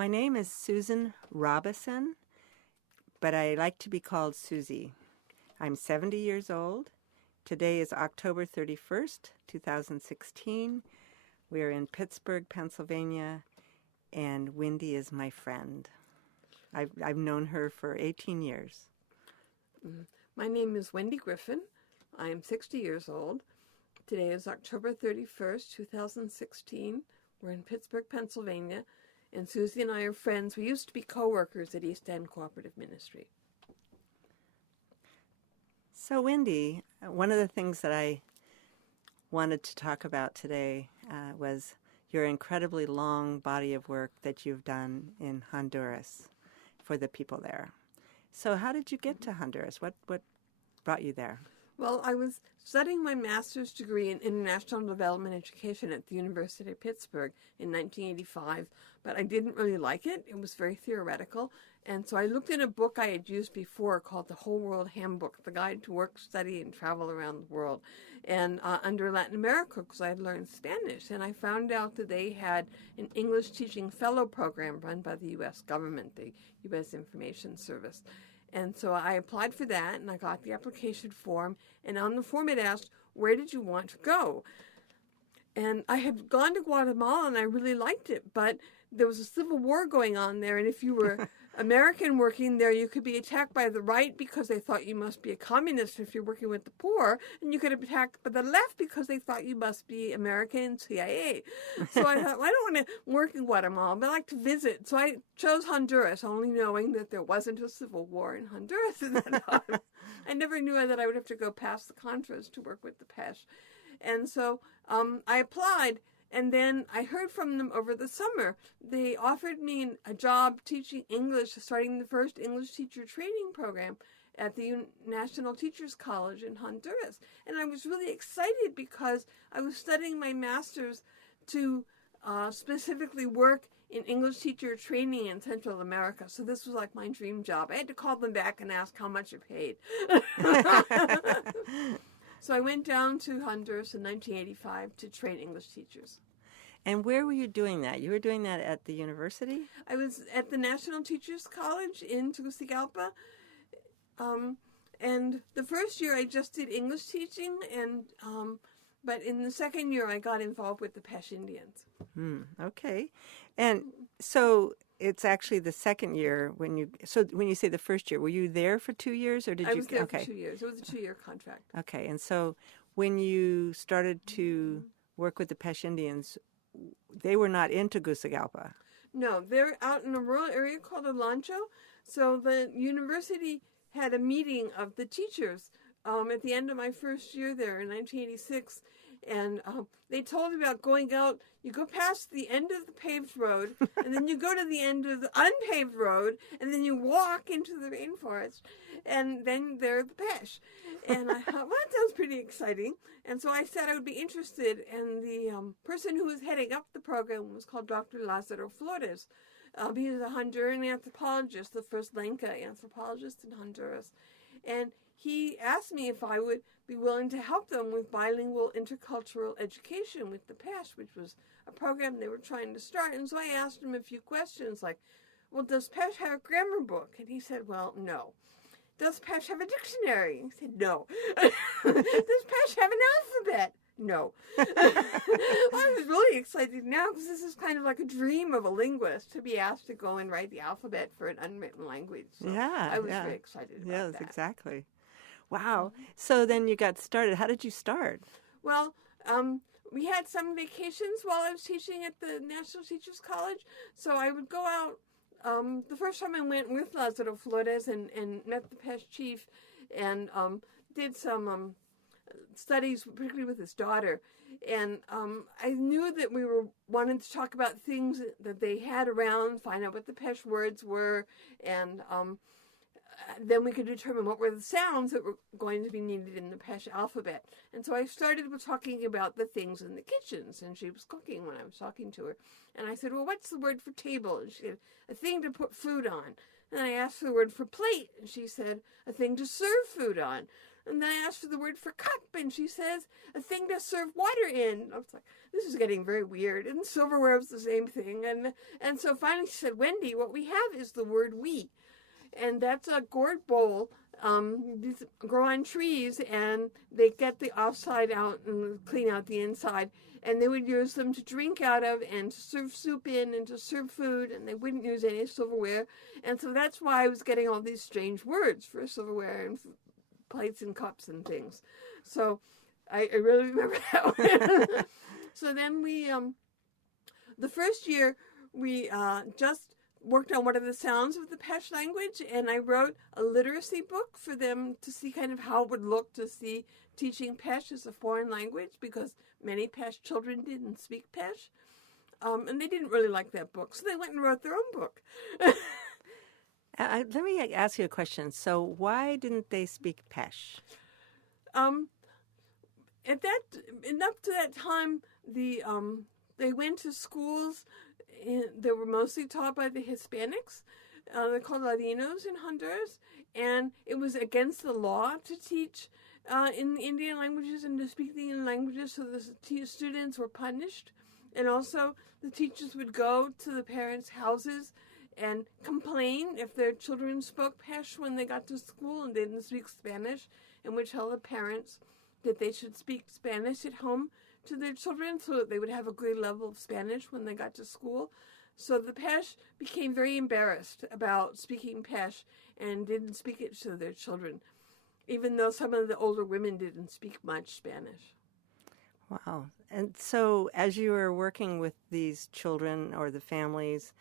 My name is Susan Robison, but I like to be called Susy. I'm 70 years old. Today is October 31st, 2016. We're in Pittsburgh, Pennsylvania, and Wendy is my friend. I've known her for 18 years. My name is Wendy Griffin. I am 60 years old. Today is October 31st, 2016. We're in Pittsburgh, Pennsylvania, and Susy and I are friends. We used to be co-workers at East End Cooperative Ministry. So, Wendy, one of the things that I wanted to talk about today was your incredibly long body of work that you've done in Honduras for the people there. So how did you get to Honduras? What brought you there? Well, I was studying my master's degree in international development education at the University of Pittsburgh in 1985, but I didn't really like it. It was very theoretical. And so I looked in a book I had used before called The Whole World Handbook, The Guide to Work, Study, and Travel Around the World, and under Latin America, because I had learned Spanish. And I found out that they had an English teaching fellow program run by the U.S. government, the U.S. Information Service. And so I applied for that, and I got the application form. And on the form it asked, where did you want to go? And I had gone to Guatemala, and I really liked it. But there was a civil war going on there, and if you were American working there, you could be attacked by the right because they thought you must be a communist if you're working with the poor, and you could be attacked by the left because they thought you must be American CIA. So I thought, well, I don't want to work in Guatemala, but I like to visit. So I chose Honduras, only knowing that there wasn't a civil war in Honduras at that time. I never knew that I would have to go past the Contras to work with the PESH. And so I applied. And then I heard from them over the summer. They offered me a job teaching English, starting the first English teacher training program at the National Teachers College in Honduras. And I was really excited because I was studying my master's to specifically work in English teacher training in Central America. So this was like my dream job. I had to call them back and ask how much it paid. So I went down to Honduras in 1985 to train English teachers. And where were you doing that? You were doing that at the university? I was at the National Teachers College in Tegucigalpa. And the first year I just did English teaching, and but in the second year I got involved with the PESH Indians. Okay. And so it's actually the second year when you say the first year, were you there for 2 years or did you? I was there for 2 years. It was a 2-year contract. Okay. And so when you started to work with the PESH Indians, they were not in Tegucigalpa. No, they're out in a rural area called Olancho. So the university had a meeting of the teachers at the end of my first year there in 1986. And they told me about going out. You go past the end of the paved road, and then you go to the end of the unpaved road, and then you walk into the rainforest, and then there's the PESH. And I thought, well, that sounds pretty exciting. And so I said I would be interested, and the person who was heading up the program was called Dr. Lázaro Flores. He was a Honduran anthropologist, the first Lenca anthropologist in Honduras. And he asked me if I would be willing to help them with bilingual intercultural education with the PESH, which was a program they were trying to start. And so I asked him a few questions like, well, does PESH have a grammar book? And he said, well, no. Does PESH have a dictionary? He said, no. Does PESH have an alphabet? No. Well, I was really excited now because this is kind of like a dream of a linguist to be asked to go and write the alphabet for an unwritten language. So I was very excited about that. Yes, exactly. Wow. So then you got started. How did you start? Well, we had some vacations while I was teaching at the National Teachers College. So I would go out. The first time I went with Lázaro Flores and met the PESH chief and did some studies, particularly with his daughter. And I knew that we were wanting to talk about things that they had around, find out what the PESH words were, and then we could determine what were the sounds that were going to be needed in the PESH alphabet. And so I started with talking about the things in the kitchens, and she was cooking when I was talking to her. And I said, well, what's the word for table? And she said, a thing to put food on. And I asked for the word for plate, and she said, a thing to serve food on. And then I asked for the word for cup, and she says, a thing to serve water in. I was like, this is getting very weird. And silverware was the same thing. And so finally she said, Wendy, what we have is the word we. And that's a gourd bowl. These grow on trees, and they get the offside out and clean out the inside. And they would use them to drink out of and to serve soup in and to serve food, and they wouldn't use any silverware. And so that's why I was getting all these strange words for silverware and plates and cups and things. So I really remember that one. So then the first year, we just worked on what are the sounds of the Pesh language, and I wrote a literacy book for them to see kind of how it would look to see teaching Pesh as a foreign language, because many Pesh children didn't speak Pesh. And they didn't really like that book, so they went and wrote their own book. Let me ask you a question. So why didn't they speak Pesh? Up to that time, they went to schools that were mostly taught by the Hispanics. They're called Latinos in Honduras, and it was against the law to teach in the Indian languages and to speak the Indian languages, so the students were punished. And also, the teachers would go to the parents' houses and complain if their children spoke Pesh when they got to school and they didn't speak Spanish, and would tell the parents that they should speak Spanish at home to their children so that they would have a good level of Spanish when they got to school. So the Pesh became very embarrassed about speaking Pesh and didn't speak it to their children, even though some of the older women didn't speak much Spanish. Wow. And so as you were working with these children or the families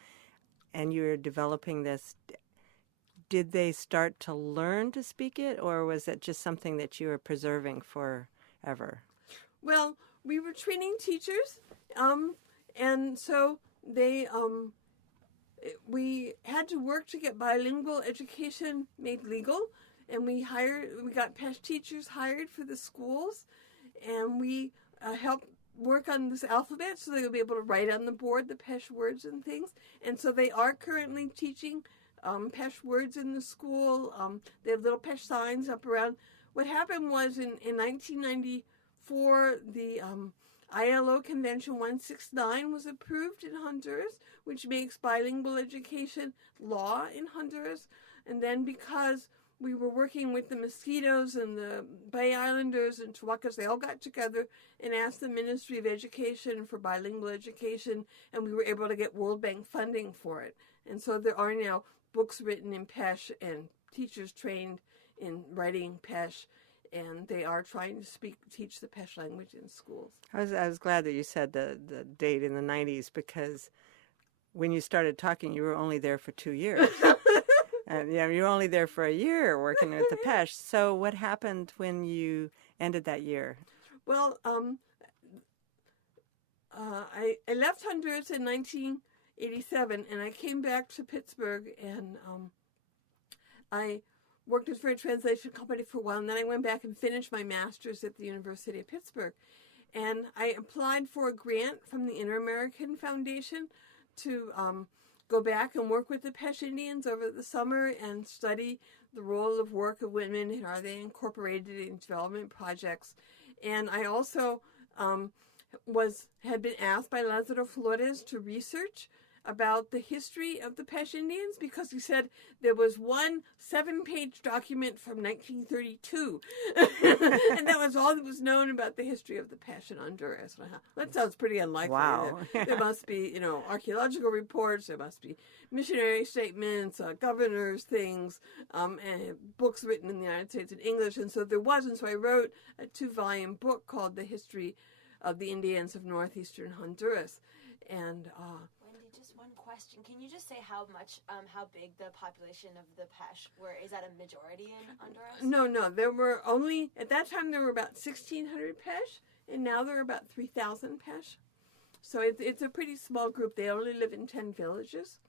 and you were developing this, did they start to learn to speak it, or was it just something that you were preserving forever? Well, we were training teachers, and so we had to work to get bilingual education made legal, and we got Pesh teachers hired for the schools, and we helped work on this alphabet so they would be able to write on the board the Pesh words and things. And so they are currently teaching Pesh words in the school. They have little Pesh signs up around. What happened was in 1994, the ILO Convention 169 was approved in Honduras, which makes bilingual education law in Honduras. And then because we were working with the Mosquitoes and the Bay Islanders and Chihuahuas, they all got together and asked the Ministry of Education for bilingual education, and we were able to get World Bank funding for it. And so there are now books written in Pesh and teachers trained in writing Pesh, and they are trying to teach the Pesh language in schools. I was glad that you said the date in the 90s, because when you started talking, you were only there for 2 years. And you were only there for a year working with the Pesh. So what happened when you ended that year? Well, I left Honduras in 1987, and I came back to Pittsburgh, and I worked for a translation company for a while, and then I went back and finished my master's at the University of Pittsburgh. And I applied for a grant from the Inter-American Foundation to go back and work with the Pesh Indians over the summer and study the role of work of women and are they incorporated in development projects. And I also had been asked by Lázaro Flores to research about the history of the Pesh Indians, because he said there was one 7-page document from 1932, and that was all that was known about the history of the Pesh in Honduras. That sounds pretty unlikely. Wow. There must be, archaeological reports, there must be missionary statements, governors' things, and books written in the United States in English, and so there wasn't. So I wrote a 2-volume book called The History of the Indians of Northeastern Honduras, and just one question. Can you just say how big the population of the Pesh were? Is that a majority in Honduras? No. There were at that time there were about 1,600 Pesh, and now there are about 3,000 Pesh. So it's a pretty small group. They only live in 10 villages.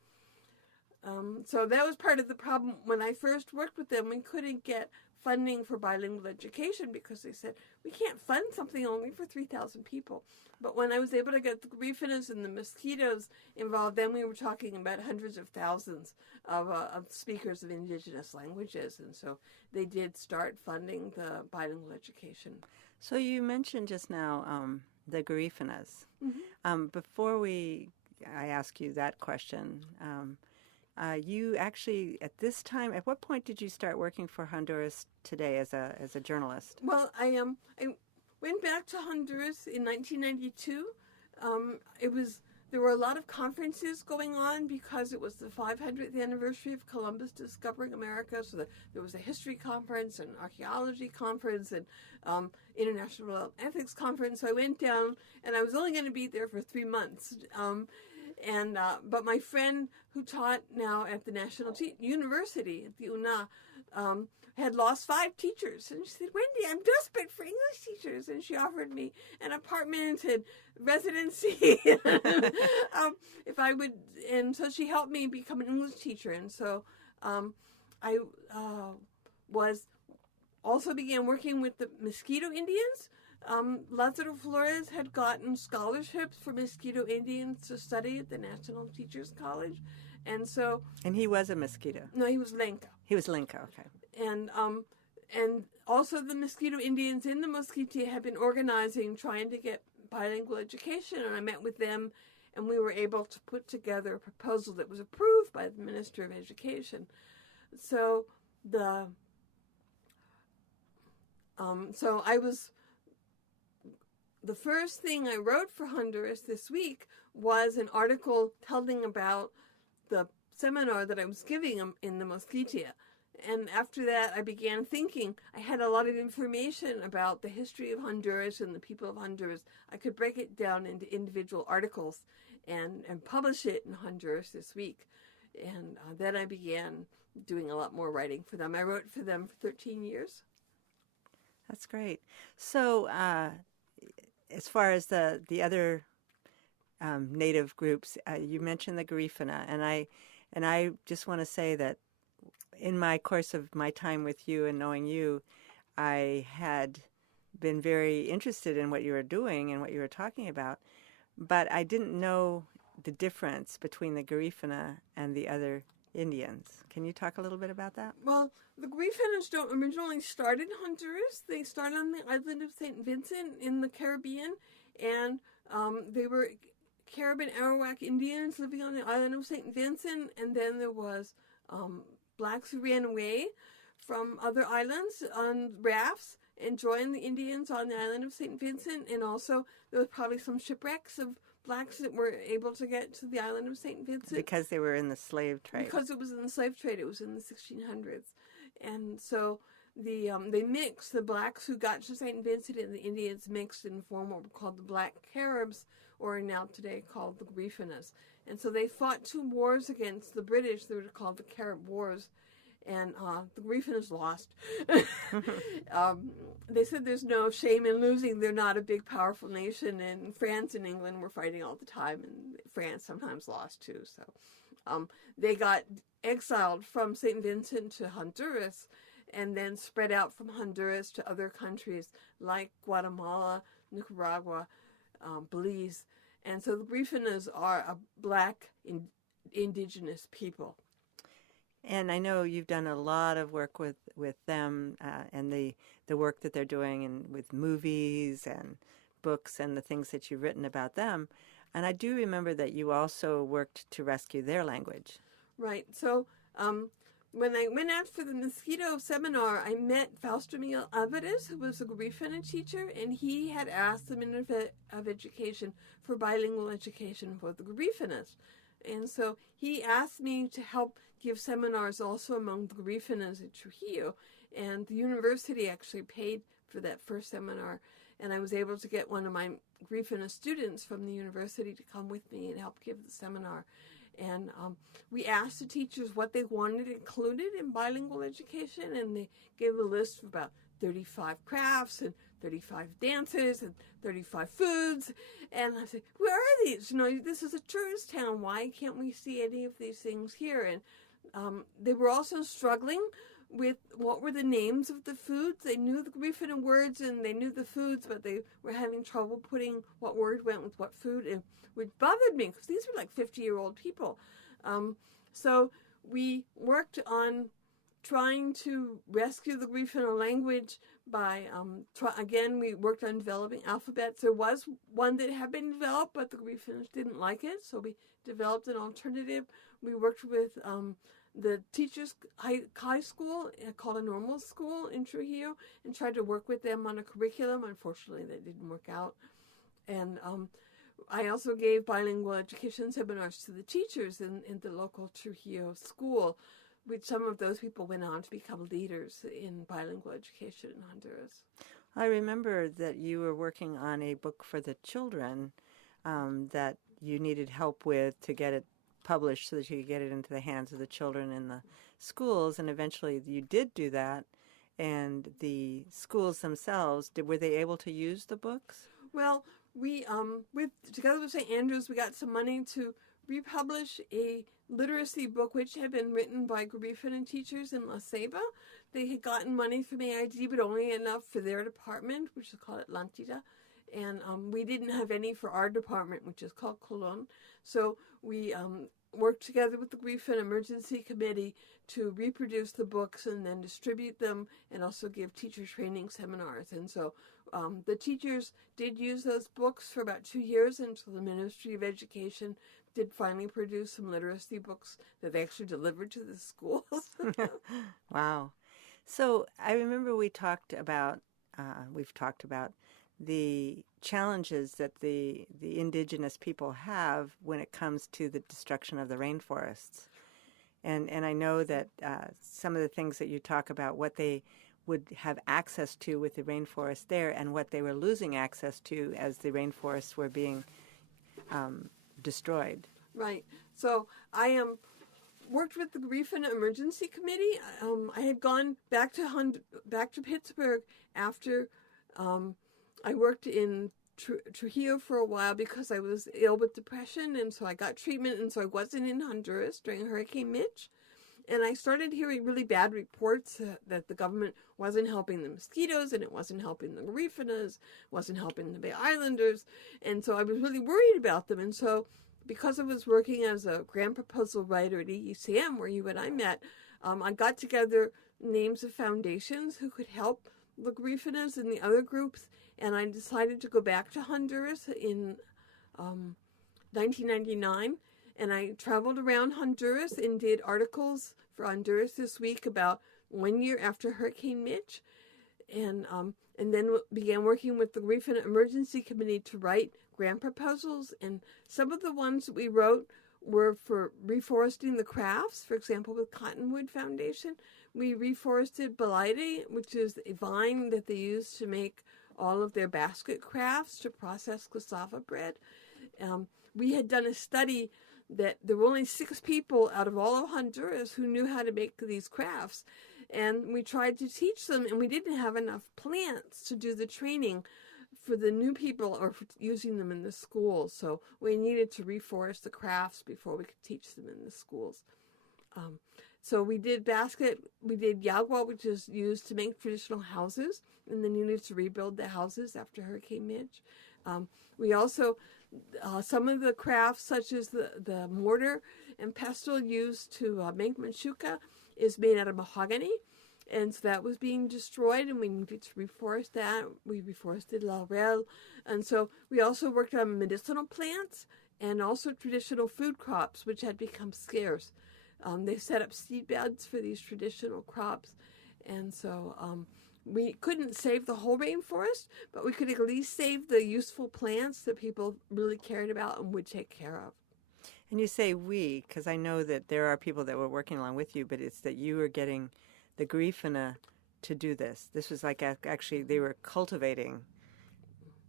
So that was part of the problem. When I first worked with them, we couldn't get funding for bilingual education because they said, we can't fund something only for 3,000 people. But when I was able to get the Griffinas and the mosquitoes involved, then we were talking about hundreds of thousands of speakers of indigenous languages. And so they did start funding the bilingual education. So you mentioned just now the Griffinas. Before I ask you that question, you actually, at this time, at what point did you start working for Honduras Today as a journalist? Well, I went back to Honduras in 1992. There were a lot of conferences going on because it was the 500th anniversary of Columbus discovering America. So there was a history conference, an archaeology conference, and international ethics conference. So I went down, and I was only going to be there for 3 months. But my friend who taught now at the National University at the UNA had lost 5 teachers. And she said, Wendy, I'm desperate for English teachers. And she offered me an apartment and residency if I would. And so she helped me become an English teacher. And so I also began working with the Mosquito Indians. Lázaro Flores had gotten scholarships for Mosquito Indians to study at the National Teachers College. And he was a mosquito. No, he was Lenca. He was Lenca, okay. And also the Mosquito Indians in the Mosquitia had been organizing, trying to get bilingual education, and I met with them, and we were able to put together a proposal that was approved by the Minister of Education. So the first thing I wrote for Honduras this week was an article telling about the seminar that I was giving them in the Mosquitia. And after that, I began thinking, I had a lot of information about the history of Honduras and the people of Honduras. I could break it down into individual articles and publish it in Honduras this week. And then I began doing a lot more writing for them. I wrote for them for 13 years. That's great. So as far as the other native groups, you mentioned the Griffina, and I just want to say that in my course of my time with you and knowing you, I had been very interested in what you were doing and what you were talking about, but I didn't know the difference between the Griffina and the other Indians. Can you talk a little bit about that? Well, the Griffinas don't originally start in Honduras. They start on the island of St. Vincent in the Caribbean, and they were Caribbean Arawak Indians living on the island of St. Vincent, and then there was blacks who ran away from other islands on rafts and joined the Indians on the island of St. Vincent, and also there was probably some shipwrecks of blacks that were able to get to the island of St. Vincent. Because they were in the slave trade. Because it was in the slave trade. It was in the 1600s. And so they mixed, the blacks who got to St. Vincent and the Indians mixed and formed what were called the Black Caribs, or are now today called the Griffinas. And so they fought 2 wars against the British. They were called the Carib Wars. And the Griffinas lost. They said there's no shame in losing. They're not a big, powerful nation. And France and England were fighting all the time. And France sometimes lost, too. So they got exiled from St. Vincent to Honduras and then spread out from Honduras to other countries like Guatemala, Nicaragua, Belize. And so the Griffinas are a black indigenous people. And I know you've done a lot of work with them and the work that they're doing and with movies and books and the things that you've written about them. And I do remember that you also worked to rescue their language. Right. So when I went out for the Mosquito seminar, I met Fausto Miguel Alvarez, who was a Griffin teacher, and he had asked the Minister of Education for bilingual education for the Griffinas. And so he asked me to help give seminars also among the Griffinas in Trujillo. And the university actually paid for that first seminar. And I was able to get one of my Griffina students from the university to come with me and help give the seminar. And we asked the teachers what they wanted included in bilingual education, and they gave a list of about 35 crafts and 35 dances and 35 foods. And I said, where are these? This is a tourist town. Why can't we see any of these things here? And they were also struggling with what were the names of the foods. They knew the Griffin words and they knew the foods, but they were having trouble putting what word went with what food, which bothered me because these were like 50-year-old people. So we worked on trying to rescue the Griffin language by, again, we worked on developing alphabets. There was one that had been developed, but the Griffins didn't like it, so we developed an alternative. We worked with the teachers' high school, called a normal school in Trujillo, and tried to work with them on a curriculum. Unfortunately, that didn't work out. And I also gave bilingual education seminars to the teachers in the local Trujillo school, which some of those people went on to become leaders in bilingual education in Honduras. I remember that you were working on a book for the children that you needed help with to get it published so that you could get it into the hands of the children in the schools, and eventually you did do that. And the schools themselves, were they able to use the books? Well, we, together with St. Andrews, we got some money to republish a literacy book which had been written by Griffin teachers in La Ceiba. They had gotten money from AID, but only enough for their department, which is called Atlantida. And we didn't have any for our department, which is called Colon. So we worked together with the Griffin Emergency Committee to reproduce the books and then distribute them and also give teacher training seminars. And so the teachers did use those books for about 2 years until the Ministry of Education did finally produce some literacy books that they actually delivered to the schools. Wow. So I remember we've talked about the challenges that the indigenous people have when it comes to the destruction of the rainforests. And I know that some of the things that you talk about, what they would have access to with the rainforest there and what they were losing access to as the rainforests were being destroyed. Right. So I worked with the Griffin Emergency Committee. I had gone back to Pittsburgh after I worked in Trujillo for a while because I was ill with depression, and so I got treatment, and so I wasn't in Honduras during Hurricane Mitch. And I started hearing really bad reports that the government wasn't helping the mosquitoes, and it wasn't helping the Griffinas, wasn't helping the Bay Islanders. And so I was really worried about them. And so because I was working as a grant proposal writer at EUCM, where you and I met, I got together names of foundations who could help the Griffinas and the other groups. And I decided to go back to Honduras in 1999. And I traveled around Honduras and did articles for Honduras This Week about 1 year after Hurricane Mitch. And then began working with the Griffin Emergency Committee to write grant proposals. And some of the ones that we wrote were for reforesting the crafts. For example, with Cottonwood Foundation, we reforested Belaide, which is a vine that they use to make all of their basket crafts to process cassava bread. We had done a study that there were only 6 people out of all of Honduras who knew how to make these crafts. And we tried to teach them, and we didn't have enough plants to do the training for the new people or for using them in the schools. So we needed to reforest the crafts before we could teach them in the schools. So we did yagua, which is used to make traditional houses, and then you needed to rebuild the houses after Hurricane Mitch. We also, some of the crafts, such as the mortar and pestle used to make machuca, is made out of mahogany. And so that was being destroyed, and we needed to reforest that. We reforested laurel. And so we also worked on medicinal plants and also traditional food crops, which had become scarce. They set up seed beds for these traditional crops. And so we couldn't save the whole rainforest, but we could at least save the useful plants that people really cared about and would take care of. And you say we, because I know that there are people that were working along with you, but it's that you were getting the Griffina to do this. This was like actually they were cultivating,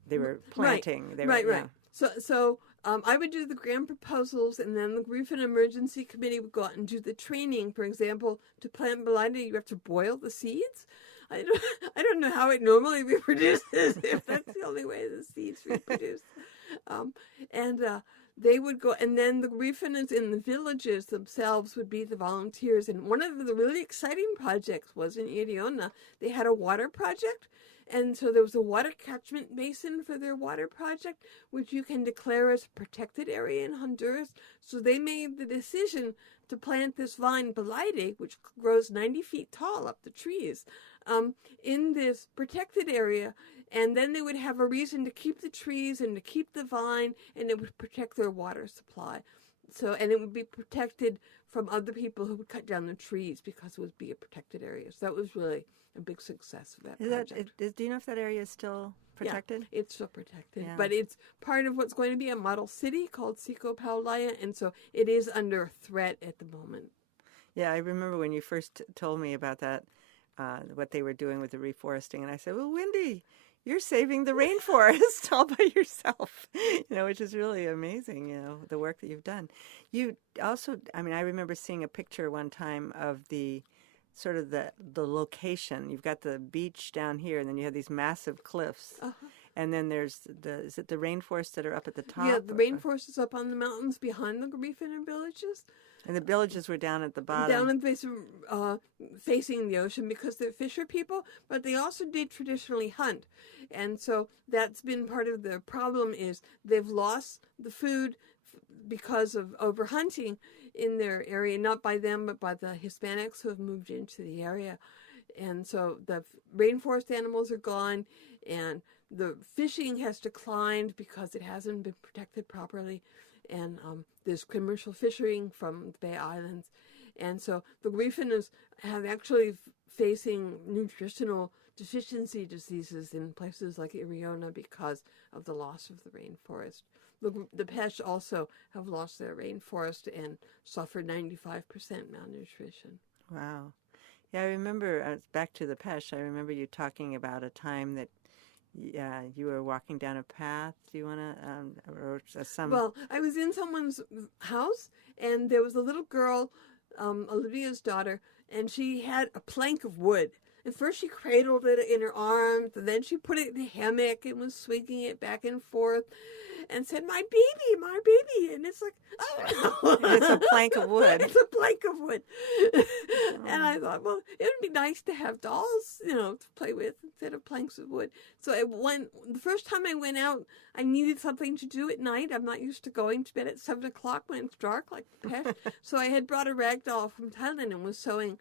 they were planting. Right. So I would do the grant proposals, and then the Griffin Emergency Committee would go out and do the training. For example, to plant Belaide, you have to boil the seeds. I don't know how it normally reproduces if that's the only way the seeds reproduce. And they would go, and then the Griffins in the villages themselves would be the volunteers. And one of the really exciting projects was in Iriona. They had a water project. And so there was a water catchment basin for their water project, which you can declare as a protected area in Honduras. So they made the decision to plant this vine, Belide, which grows 90 feet tall up the trees, in this protected area. And then they would have a reason to keep the trees and to keep the vine, and it would protect their water supply. So, and it would be protected from other people who would cut down the trees because it would be a protected area. So that was really a big success of that project. Do you know if that area is still protected? Yeah, it's still protected. Yeah. But it's part of what's going to be a model city called Sico Paulaya, and so it is under threat at the moment. Yeah, I remember when you first told me about that, what they were doing with the reforesting, and I said, well, Wendy, you're saving the rainforest all by yourself, which is really amazing, the work that you've done. You also, I remember seeing a picture one time of the sort of the location. You've got the beach down here, and then you have these massive cliffs. Uh-huh. And then there's is it the rainforests that are up at the top? Yeah, the rainforest is up on the mountains behind the Griffin villages. And the villages were down at the bottom. Down in the base, facing the ocean because they're fisher people, but they also did traditionally hunt. And so that's been part of the problem is they've lost the food because of overhunting in their area, not by them, but by the Hispanics who have moved into the area. And so the rainforest animals are gone, and the fishing has declined because it hasn't been protected properly. And there's commercial fishing from the Bay Islands. And so the Griffins have actually facing nutritional deficiency diseases in places like Iriona because of the loss of the rainforest. The Pesh also have lost their rainforest and suffered 95% malnutrition. Wow. Yeah, I remember, back to the Pesh, I remember you talking about a time that you were walking down a path. Do you want to, Well, I was in someone's house, and there was a little girl, Olivia's daughter, and she had a plank of wood. And first she cradled it in her arms, and then she put it in a hammock and was swinging it back and forth and said, my baby. And it's like, oh. It's a plank of wood. It's a plank of wood. And I thought, well, it would be nice to have dolls, to play with instead of planks of wood. So the first time I went out, I needed something to do at night. I'm not used to going to bed at 7 o'clock when it's dark like Pesh. So I had brought a rag doll from Thailand and was sewing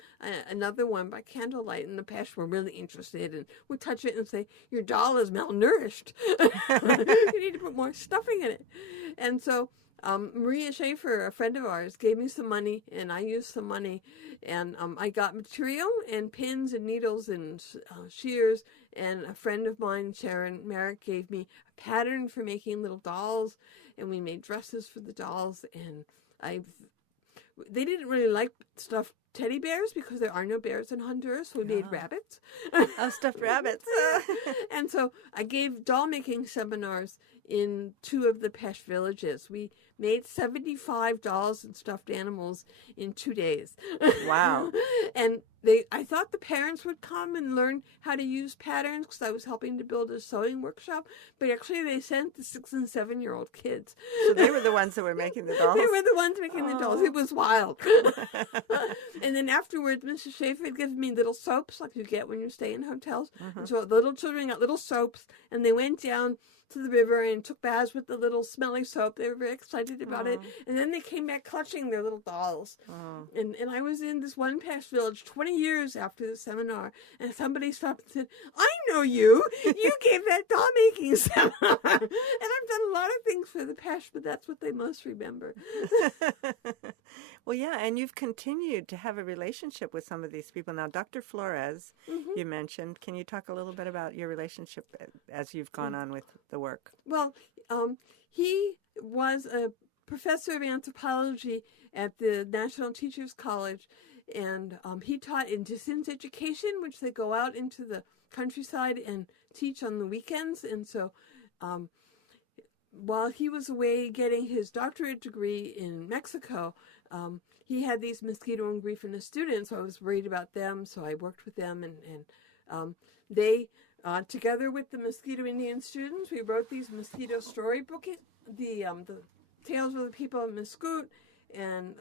another one by candlelight. And the Pesh were really interested and would touch it and say, your doll is malnourished. You need to put more stuffing in it. And so Maria Schaefer, a friend of ours, gave me some money, and I used some money, and I got material and pins and needles and shears, and a friend of mine, Sharon Merrick, gave me a pattern for making little dolls, and we made dresses for the dolls, and they didn't really like stuffed teddy bears because there are no bears in Honduras, so we made rabbits. Oh, stuffed rabbits. And so I gave doll making seminars in 2 of the Pesh villages. We made 75 dolls and stuffed animals in 2 days. Wow. And I thought the parents would come and learn how to use patterns because I was helping to build a sewing workshop, but actually they sent the 6 and 7-year-old kids. So they were the ones that were making the dolls? They were the ones making the dolls. It was wild. And then afterwards, Mrs. Schaefer had given me little soaps like you get when you stay in hotels. And so the little children got little soaps, and they went down to the river and took baths with the little smelly soap. They were very excited about it. And then they came back clutching their little dolls. And I was in this one Pesh village 20 years after the seminar, and somebody stopped and said, I know you. You gave that doll making seminar. And I've done a lot of things for the Pesh, but that's what they most remember. Well, yeah, and you've continued to have a relationship with some of these people. Now, Dr. Flores, you mentioned. Can you talk a little bit about your relationship as you've gone on with the work? Well, he was a professor of anthropology at the National Teachers College, and he taught in distance education, which they go out into the countryside and teach on the weekends. And so while he was away getting his doctorate degree in Mexico, he had these mosquito and Griffin students, so I was worried about them, so I worked with them and They, together with the Mosquito Indian students, we wrote these mosquito storybooks, the Tales of the People of Mesquite, and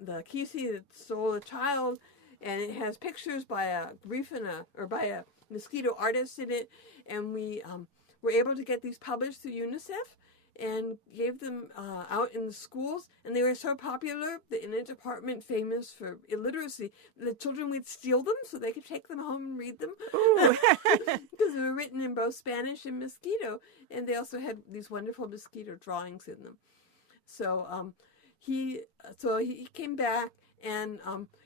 the Kisi that stole a child, and it has pictures by a Griffin or by a mosquito artist in it, and we were able to get these published through UNICEF and gave them out in the schools, and they were so popular that in a department famous for illiteracy, the children would steal them so they could take them home and read them because they were written in both Spanish and Mosquito, and they also had these wonderful mosquito drawings in them. So he came back, and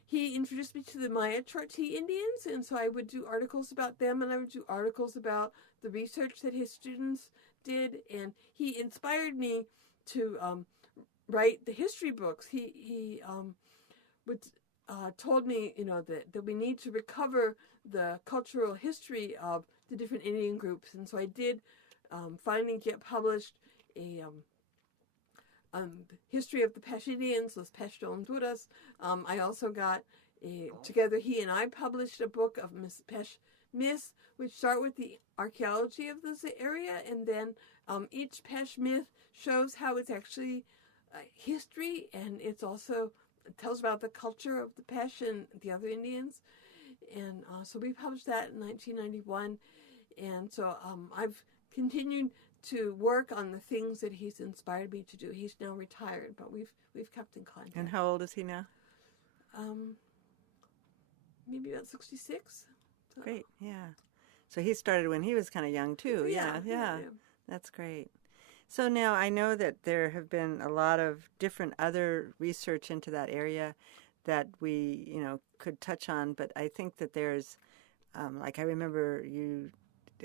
he introduced me to the Maya Chortí Indians, and so I would do articles about them, and I would do articles about the research that his students did, and he inspired me to write the history books. He told me, that we need to recover the cultural history of the different Indian groups, and so I did finally get published a history of the Pesh Indians, Los Pesh de Honduras. I also got together, he and I published a book of Pesh myths, which start with the archaeology of this area, and then each Pesh myth shows how it's actually history, and it tells about the culture of the Pesh and the other Indians. And so we published that in 1991, and so I've continued to work on the things that he's inspired me to do. He's now retired, but we've kept in contact. And how old is he now? Maybe about 66. So. Great, yeah. So he started when he was kind of young too. Yeah. That's great. So now I know that there have been a lot of different other research into that area that we, could touch on, but I think that there's, I remember you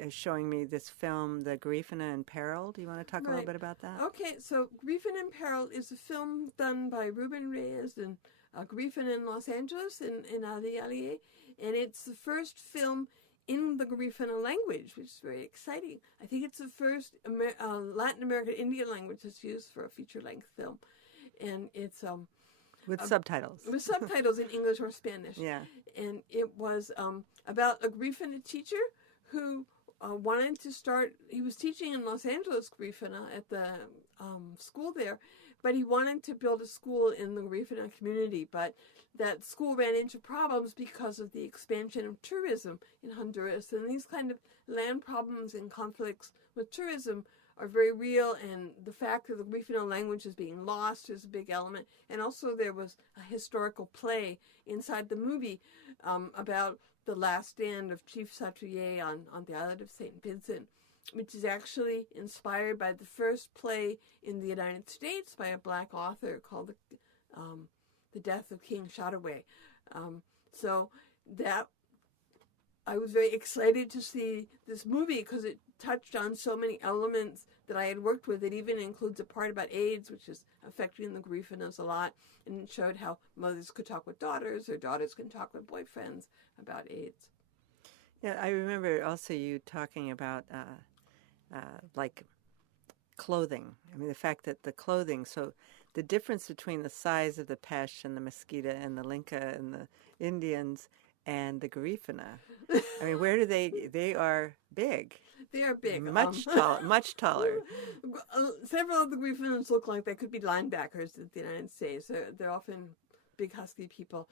showing me this film, The Griffin in Peril. Do you want to talk a little bit about that? Okay, so Griffin in Peril is a film done by Ruben Reyes and Griffin in Los Angeles in Allier, and it's the first film in the Griffin language, which is very exciting. I think it's the first Latin American Indian language that's used for a feature-length film, and it's with subtitles. With subtitles in English or Spanish. Yeah, and it was about a Griffin teacher who wanted to start. He was teaching in Los Angeles, Griffin, at the school there, but he wanted to build a school in the Griffin community, but that school ran into problems because of the expansion of tourism in Honduras, and these kind of land problems and conflicts with tourism are very real, and the fact that the Griffin language is being lost is a big element. And also there was a historical play inside the movie about the last stand of Chief Satouye on the island of St. Vincent, which is actually inspired by the first play in the United States by a black author called The Death of King Shadoway. So that I was very excited to see this movie because it touched on so many elements that I had worked with. It even includes a part about AIDS, which is affecting the Griffinos a lot, and it showed how mothers could talk with daughters, or daughters can talk with boyfriends about AIDS. Yeah, I remember also you talking about like clothing. I mean, the fact that the clothing, so the difference between the size of the Pesh and the Mosquito and the Linka and the Indians and the Griffina. I mean, where do they are big. They are big. Much taller. Several of the Griffinos look like they could be linebackers in the United States. They're often big, husky people.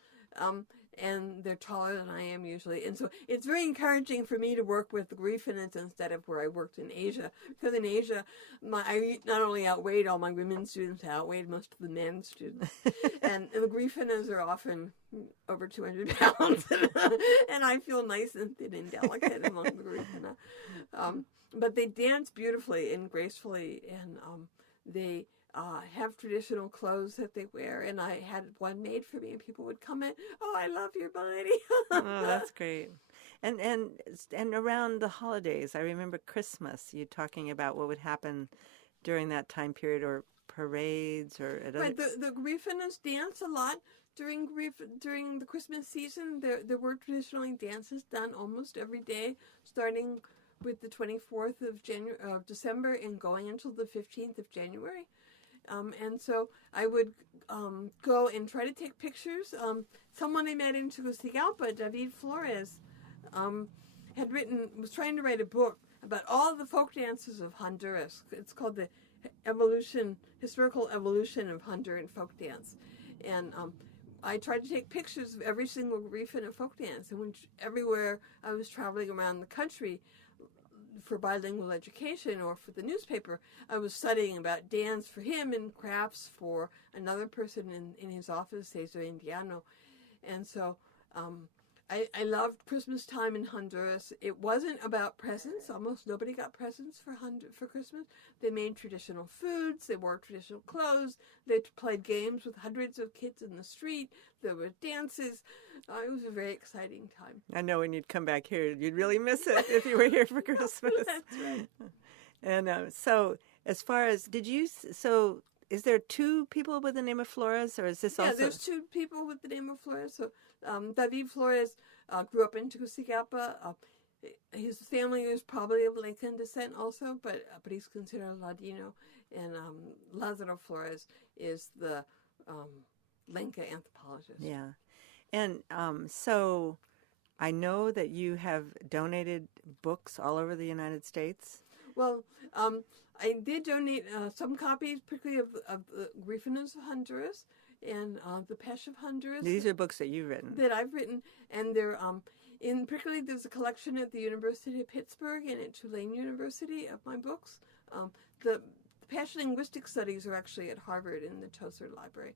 And they're taller than I am usually. And so it's very encouraging for me to work with the Griffinos instead of where I worked in Asia. Because in Asia, I not only outweighed all my women students, I outweighed most of the men students. And the Griffinos are often over 200 pounds. And I feel nice and thin and delicate among the Griffina. But they dance beautifully and gracefully, and they have traditional clothes that they wear, and I had one made for me, and people would comment, "Oh, I love your body." Oh, that's great. And around the holidays, I remember Christmas, you talking about what would happen during that time period, or parades, or at right. The Griffinos dance a lot during the Christmas season. There were traditionally dances done almost every day, starting with the 24th of December and going until the 15th of January. And so I would go and try to take pictures. Someone I met in Tegucigalpa, David Flores, was trying to write a book about all the folk dances of Honduras. It's called the Historical Evolution of Honduran Folk Dance. And I tried to take pictures of every single Griffin of folk dance. And everywhere I was traveling around the country for bilingual education or for the newspaper, I was studying about dance for him and crafts for another person in his office, Cesar Indiano. And so I loved Christmas time in Honduras. It wasn't about presents. Almost nobody got presents for Christmas. They made traditional foods. They wore traditional clothes. They played games with hundreds of kids in the street. There were dances. It was a very exciting time. I know when you'd come back here, you'd really miss it if you were here for Christmas. That's right. And so as far as, is there two people with the name of Flores, or is this also? Yeah, there's two people with the name of Flores. So David Flores grew up in Tegucigalpa. His family is probably of Lincoln descent also, but he's considered Ladino. And Lázaro Flores is the Lenca anthropologist. Yeah. And so I know that you have donated books all over the United States. Well, I did donate some copies, particularly of the Griffinos of Honduras and the Pesh of Honduras. These are books that you've written. That I've written, and they're particularly there's a collection at the University of Pittsburgh and at Tulane University of my books. The Pesh linguistic studies are actually at Harvard in the Tozer Library.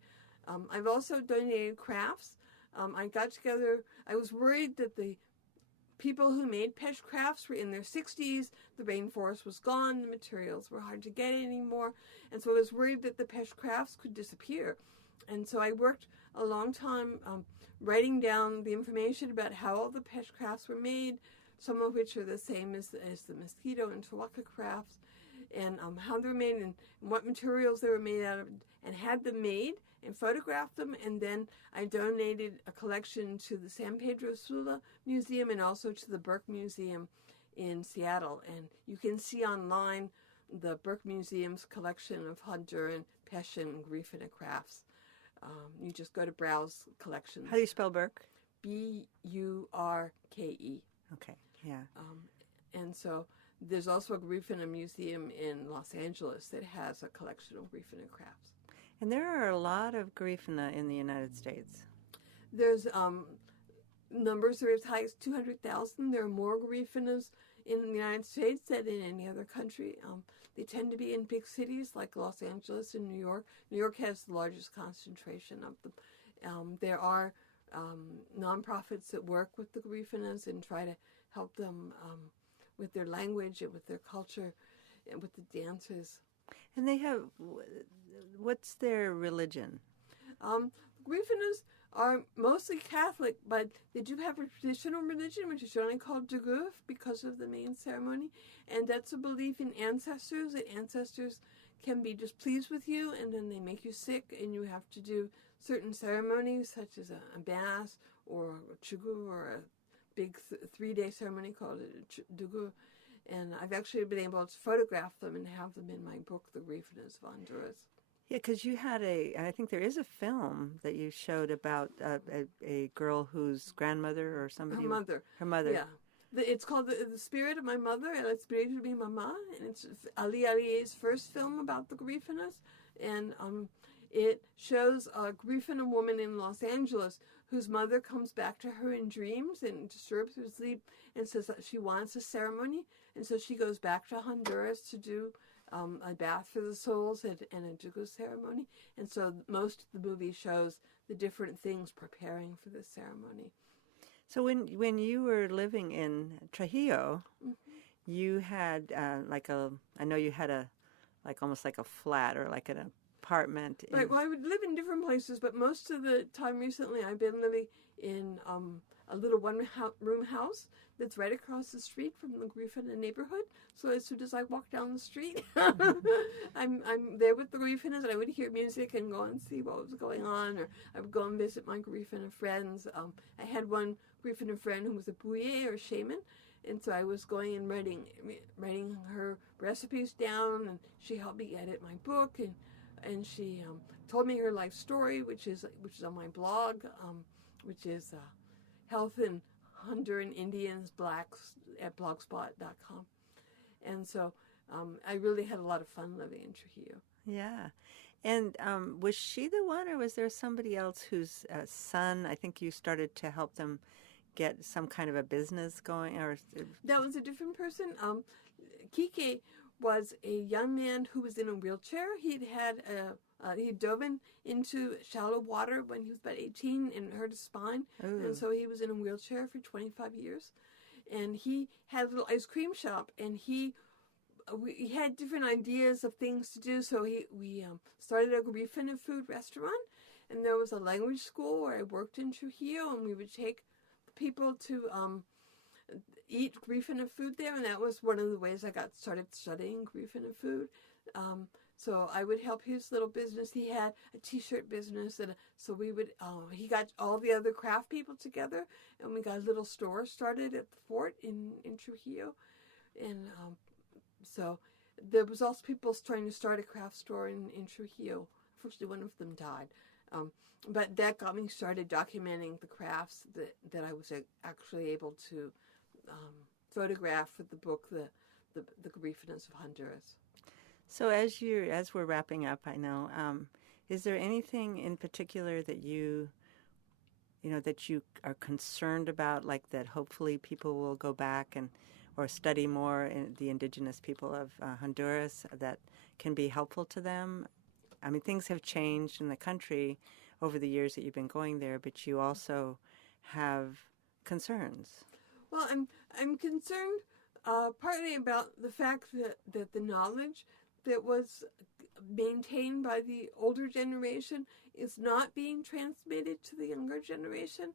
I've also donated crafts. I was worried that the people who made Pesh crafts were in their 60s, the rainforest was gone, the materials were hard to get anymore, and so I was worried that the Pesh crafts could disappear. And so I worked a long time writing down the information about how all the Pesh crafts were made, some of which are the same as the mosquito and Tawaka crafts, and how they were made and what materials they were made out of, and had them made and photographed them. And then I donated a collection to the San Pedro Sula Museum and also to the Burke Museum in Seattle. And you can see online the Burke Museum's collection of Honduran, Pesh, and Griffin crafts. You just go to Browse Collections. How do you spell Burke? Burke. Okay, yeah. And so there's also a Griffin museum in Los Angeles that has a collection of Griffin crafts. And there are a lot of Griffina in the United States. There's numbers are as high as 200,000. There are more Griffinas in the United States than in any other country. They tend to be in big cities like Los Angeles and New York. New York has the largest concentration of them. There are nonprofits that work with the Griffinas and try to help them with their language and with their culture and with the dances. And they have, what's their religion? Griffinas are mostly Catholic, but they do have a traditional religion, which is generally called Duguf because of the main ceremony. And that's a belief in ancestors, that ancestors can be displeased with you, and then they make you sick, and you have to do certain ceremonies, such as a mass or a chugu or a big 3-day ceremony called a dugu. And I've actually been able to photograph them and have them in my book, The Griffinas of Honduras. Yeah, because you had I think there is a film that you showed about a girl whose grandmother or somebody. Her mother. Yeah. It's called the Spirit of My Mother, El Espíritu de mi Mamá, and it's Ali Alier's first film about the Griffinas. And it shows a Griffin woman in Los Angeles whose mother comes back to her in dreams and disturbs her sleep and says that she wants a ceremony. And so she goes back to Honduras to do a bath for the souls and a dugu ceremony. And so most of the movie shows the different things preparing for this ceremony. So when you were living in Trujillo, Mm-hmm. you had I know you had almost like a flat or like an apartment. Right. Well, I would live in different places, but most of the time recently I've been living in a little one-room house that's right across the street from the Griffin neighborhood. So as soon as I walk down the street, I'm there with the Griffinas, and I would hear music and go and see what was going on, or I would go and visit my Griffin friends. I had one Griffin friend who was a bouye or shaman, and so I was going and writing her recipes down, and she helped me edit my book, and she told me her life story, which is on my blog, which is Health and Honduran Indians Blacks at blogspot.com. And so I really had a lot of fun living in Trujillo. Yeah. And was she the one, or was there somebody else whose son, I think you started to help them get some kind of a business going? Or That was a different person. Kike was a young man who was in a wheelchair. He dove into shallow water when he was about 18 and hurt his spine. Ooh. And so he was in a wheelchair for 25 years. And he had a little ice cream shop, and we had different ideas of things to do. So we started a Griffin and food restaurant, and there was a language school where I worked in Trujillo, and we would take people to eat Griffin and food there, and that was one of the ways I got started studying Griffin and food. So I would help his little business. He had a T-shirt business, and so we would. He got all the other craft people together, and we got a little store started at the fort in Trujillo, and so there was also people trying to start a craft store in Trujillo. Unfortunately, one of them died. But that got me started documenting the crafts that I was actually able to photograph for the book, the Griffiners of Honduras. so as we're wrapping up, I know, is there anything in particular that you are concerned about, like that hopefully people will go back or study more in the indigenous people of Honduras that can be helpful to them? I mean, things have changed in the country over the years that you've been going there, but you also have concerns. Well, I'm concerned partly about the fact that the knowledge that was maintained by the older generation is not being transmitted to the younger generation.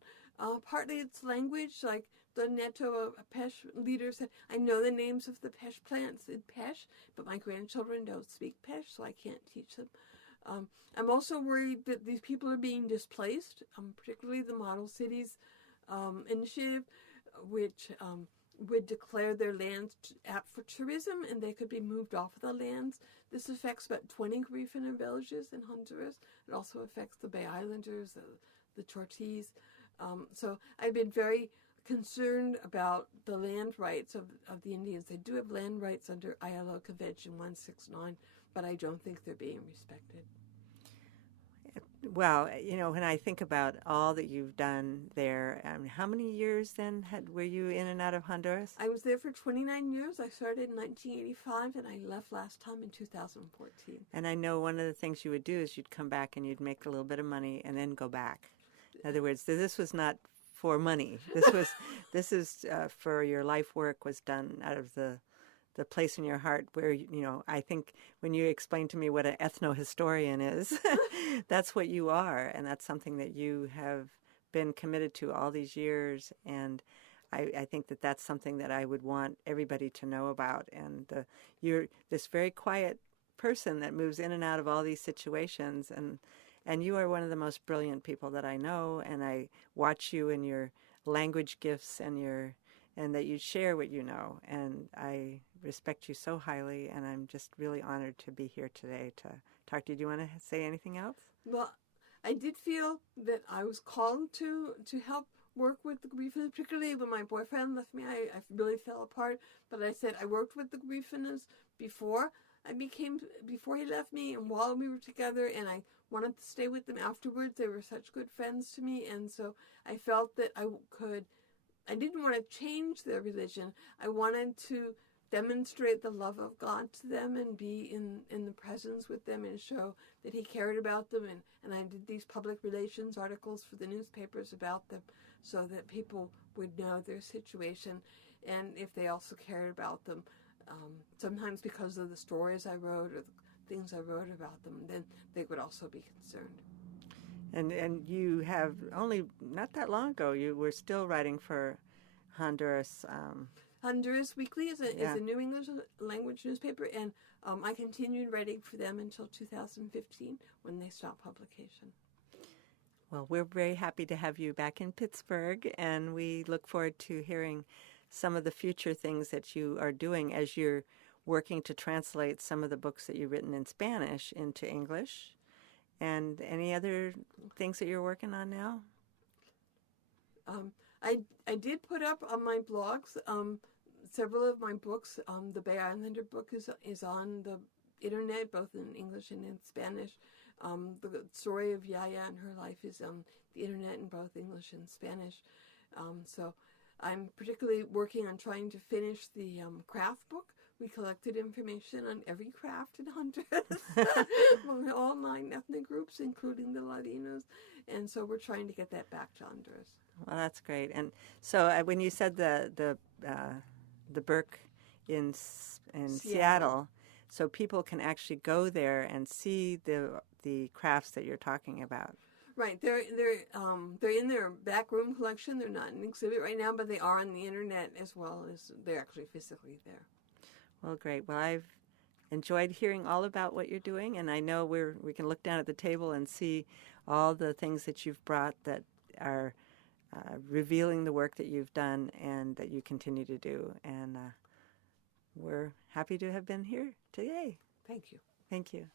Partly it's language, like the Neto, a Pesh leader, said, I know the names of the Pesh plants in Pesh, but my grandchildren don't speak Pesh, so I can't teach them. I'm also worried that these people are being displaced, particularly the Model Cities initiative, which would declare their lands apt for tourism, and they could be moved off of the lands. This affects about 20 Griffin villages in Honduras. It also affects the Bay Islanders, the Chortese. So I've been very concerned about the land rights of the Indians. They do have land rights under ILO Convention 169, but I don't think they're being respected. Well, when I think about all that you've done there, how many years then were you in and out of Honduras? I was there for 29 years. I started in 1985, and I left last time in 2014. And I know one of the things you would do is you'd come back and you'd make a little bit of money and then go back. In other words, this was not for money. This is for your life work was done out of the place in your heart where, I think when you explained to me what an ethno-historian is, that's what you are. And that's something that you have been committed to all these years. And I think that that's something that I would want everybody to know about. And you're this very quiet person that moves in and out of all these situations. And you are one of the most brilliant people that I know. And I watch you and your language gifts and that you share what you know. And I respect you so highly, and I'm just really honored to be here today to talk to you. Do you want to say anything else? Well, I did feel that I was called to help work with the Griffiners, particularly when my boyfriend left me. I really fell apart, but I said I worked with the Griffiners before he left me and while we were together, and I wanted to stay with them afterwards. They were such good friends to me, and so I felt that I didn't want to change their religion. I wanted to demonstrate the love of God to them and be in the presence with them and show that he cared about them. And I did these public relations articles for the newspapers about them so that people would know their situation and if they also cared about them. Sometimes because of the stories I wrote or the things I wrote about them, then they would also be concerned. And you have only, not that long ago, you were still writing for Honduras. Honduras Weekly is a New English language newspaper, and I continued writing for them until 2015 when they stopped publication. Well, we're very happy to have you back in Pittsburgh, and we look forward to hearing some of the future things that you are doing as you're working to translate some of the books that you've written in Spanish into English. And any other things that you're working on now? I did put up on my blogs several of my books. The Bay Islander book is on the internet, both in English and in Spanish. The story of Yaya and her life is on the internet in both English and Spanish. So I'm particularly working on trying to finish the craft book. We collected information on every craft in Honduras, among all 9 ethnic groups, including the Latinos, and so we're trying to get that back to Honduras. Well, that's great. And so when you said the Burke in Seattle, so people can actually go there and see the crafts that you're talking about. Right, they're in their back room collection. They're not in exhibit right now, but they are on the internet as well as they're actually physically there. Well, great. Well, I've enjoyed hearing all about what you're doing, and I know we can look down at the table and see all the things that you've brought that are revealing the work that you've done and that you continue to do. And we're happy to have been here today. Thank you. Thank you.